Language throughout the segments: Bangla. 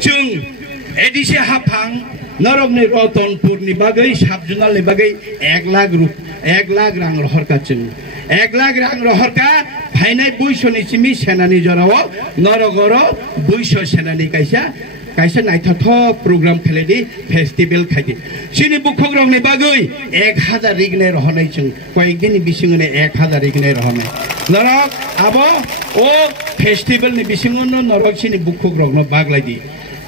जों एडिसे हाफां नरकनि रतनपुरनि बागै साबजुनालनि बागै 1 लाख रां रहरका जों 1 लाख रां रहरका फाइनाय बुइसनि सिमि सेनानि जराव नरगर बुइस सेनानि कायसा नायथाथ प्रोग्राम खेलेदि फेस्टिवल खायदि सिनि बुखग्रंनि बागै 1000 रिगने रहनाय जों कयेकदिन बिसिङने 1000 रिगने रहनाय नरक आबो ओ फेस्टिवलनि बिसिङनो नरक सिनि बुखग्रंनो बागलायदि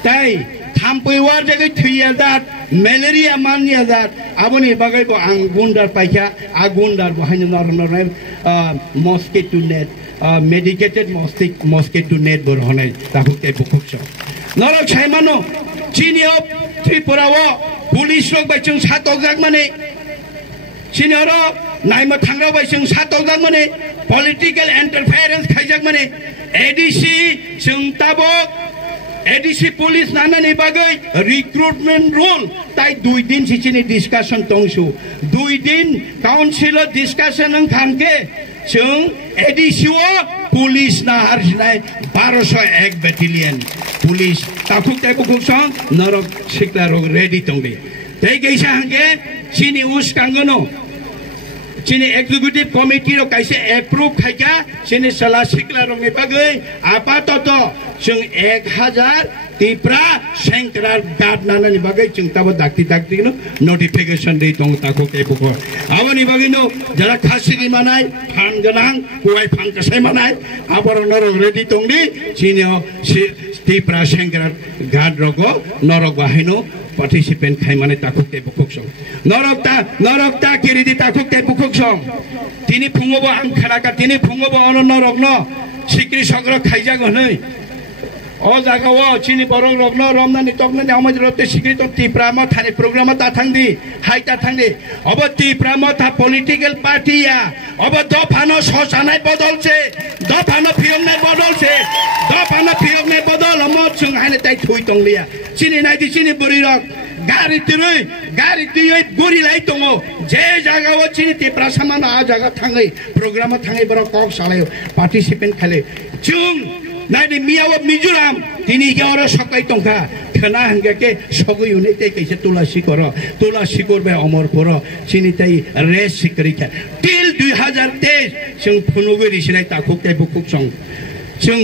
ताई थाम्पैवार जगै थैयादार मेलेरिया मानियादार आबोनि बागैबो आं गुन्डार पाइखा आ गुन्डार बहायनो नरनरनाय mosquito net medicated mosquito net बरहनाय ताहुके बुखुकस नरक साइमानो चिनियो त्रिपुराव पुलिस रक बायचों सातकजाक माने चिनियो नायमा थांग्रा बायचों सातकजाक माने पॉलिटिकल इंटरफेरेंस खायजाक माने एडीसी जों ताबो एडीसी पुलिस नानानि बागै रिक्रुटमेंट रूल ताई 2 दिन सिचिनि डिस्कशन तंसु 2 दिन काउंसिल डिस्कशन खानके जों एडीसी पुलिस ना हारसिनाय 1201 बेटेलियन पुलिस ताखुक सं नरक सिक्ला रोग रेडी तंगे तै गैसा हंगे चिनि उस कांगनो चिनि एग्जीक्यूटिव कमिटी रो कैसे एप्रूव खायगा चिनि सला सिक्ला रोगनि बागै आपातत जों 1000 तिप्रा सेंक्रार गार्ड नानानि बागै जों ताबो दाक्ति नो नोटिफिकेशन दे दं ताखौ केबुको आबोनि बागै नो जरा खासिनि मानाय फान गोनां गय फान कसाय मानाय आबर नरक रेडी तंदि चिनियो तिप्रा सेंक्रार गार्ड रगो नरक बाहायनो पार्टिसिपेंट खाय माने ताखुक केबुक सं नरकता किरिदि ताखुक केबुक सं तिनि फुङोबो आं खानाका तिनि फुङोबो अन नरक न सिक्रि सग्र खायजागो नै ओ जागाव चिनि बरं रग्न रमनानि तकनानि आमज रते सिक्रि तो तिप्रामा थाने प्रोग्राम ता थांदि हाइता थांदि अब तिप्रामा था पॉलिटिकल पार्टी या अब दफानो ससानाय बदलছে दफानो फियमनाय बदलছে दफानो फियमनाय बदल म जों हाने ताइ थुइ तंलिया चिनि नायदि चिनि बुरि रक गारि तियै बुरि लाई दङ जे जागाव चिनि तिप्रा सामान आ जागा थाङै प्रोग्राम थाङै बर कक सालायो पार्टिसिपेंट खाले जों नायदि मियाव मिजोराम तिनि गेवरा सकाय तंखा थना हंगके सगै उनै तै कैसे तुलसी करबे अमरपुर चिनि तै रेस सिकरिखा टिल 2023 जों फुनुगै रिसिनाय ताखुक तै बुकुक सं जों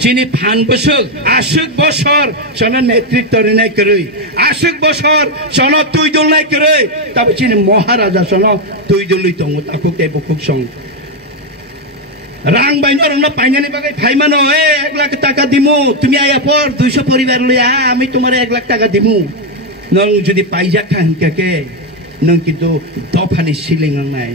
चिनि फान बसक आसुक बसर सन नेतृत्व रिनाय करै आसुक बसर सन तुइदुलनाय करै तब चिनि महाराजा सन तुइदुलि दङ ताखुक तै बुकुक सं रां बायनो रंनो पाइनानि बागै फाइमानो 1 लाख टाका दिमु तुमी आया पर 200 परिवार लया आमी तुम्हारे 1 लाख टाका दिमु नों जुदि पाइजा खानके नों किन्तु दफानि सिलिं नांनाय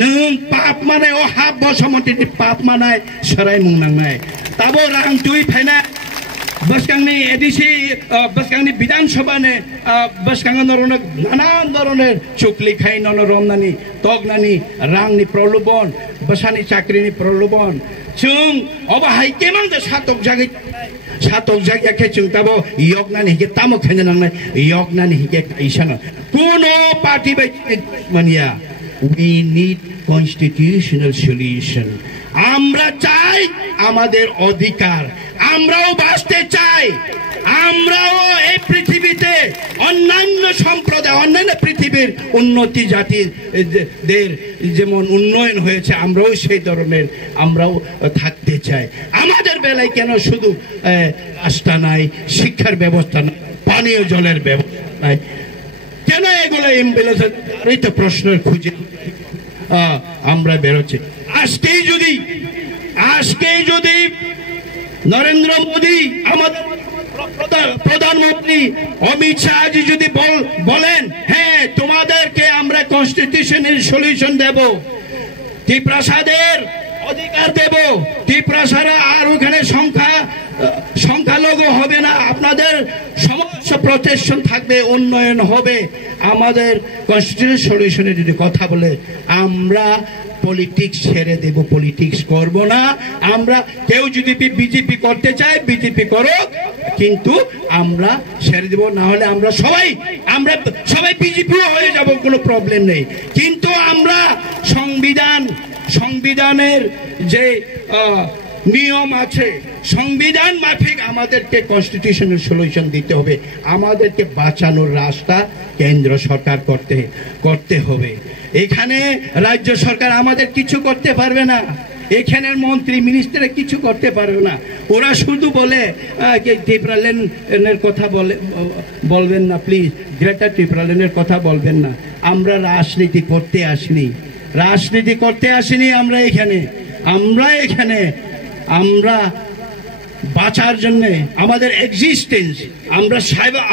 नों पाप माने ओ हाब बसमति पाप मानाय सराय मुंनांनाय ताबो रां तुइ फाइना बसकांनि एडीसी बसकांनि विधानसभा ने बसकांग नरने नाना धरনের चुकली खाइ नन रमनानि तगनानि रांनि प्रलोभन बसानि चाकरिनि प्रलोभन जों अबाहाय केमान सातक जागियाखे जों ताबो यगनानि हिके तामो खायनो नांनाय यगनानि हिके इसाना कोनो पार्टी बाय मानिया we need constitutional solution আমরা চাই আমাদের অধিকার আমরাও বাঁচতে চাই আমরাও এই পৃথিবীতে অন্যান্য সম্প্রদায় অন্যান্য পৃথিবীর উন্নতি জাতিদের যেমন উন্নয়ন হয়েছে আমরাও সেই ধরনের আমরাও থাকতে চাই আমাদের বেলায় কেন শুধু রাস্তা নাই শিক্ষার ব্যবস্থা নাই পানীয় জলের ব্যবস্থা নাই কেন এগুলো এমবিলেন্সের এই তো প্রশ্নের খুঁজে আমরা বেরোচ্ছি আজকেই যদি নরেন্দ্র মোদী আমাদের প্রধানমন্ত্রী অমিত শাহ জি যদি বলেন হ্যাঁ তোমাদেরকে আমরা কনস্টিটিউশনাল সলিউশন দেব ত্রিপ্রাসাদের অধিকার দেব ত্রিপ্রাসারা আর ওখানে সংখ্যালঘু হবে না আপনাদের সমস্ত প্রটেকশন থাকবে উন্নয়ন হবে আমাদের কনস্টিটিউশনাল সলিউশনে যদি কথা বলে আমরা পলিটিক্স ছেড়ে দেব পলিটিক্স করব না আমরা কেউ যদি বিজেপি করতে চায় বিজেপি করো কিন্তু আমরা ছেড়ে দেব না হলে আমরা সবাই বিজেপি হয়ে যাব কোনো প্রবলেম নেই কিন্তু আমরা সংবিধানের যে নিয়ম আছে সংবিধান মাফিক আমাদেরকে কনস্টিটিউশনাল সলিউশন দিতে হবে, আমাদেরকে বাঁচানোর রাস্তা কেন্দ্র সরকার করতে হবে। এখানে রাজ্য সরকার আমাদের কিছু করতে পারবে না, এখানের মন্ত্রী মিনিস্টার কিছু করতে পারবে না। ওরা শুধু বলে ত্রিপুরা লেনের কথা বলবেন না প্লিজ, গ্রেটার ত্রিপুরা লেনের কথা বলবেন না। আমরা রাজনীতি করতে আসিনি আমরা বাঁচার জন্য, আমাদের এক্সিস্টেন্স,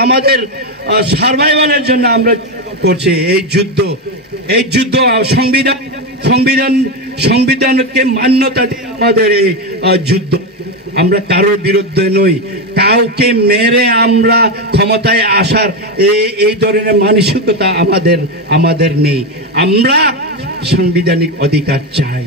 আমাদের সার্ভাইভালের জন্য আমরা করছি এই যুদ্ধ। সংবিধানকে মান্যতা দিয়ে আমাদের এই যুদ্ধ। আমরা কারোর বিরুদ্ধে নই, কাউকে মেরে আমরা ক্ষমতায় আসার এই ধরনের মানসিকতা আমাদের নেই। আমরা সাংবিধানিক অধিকার চাই।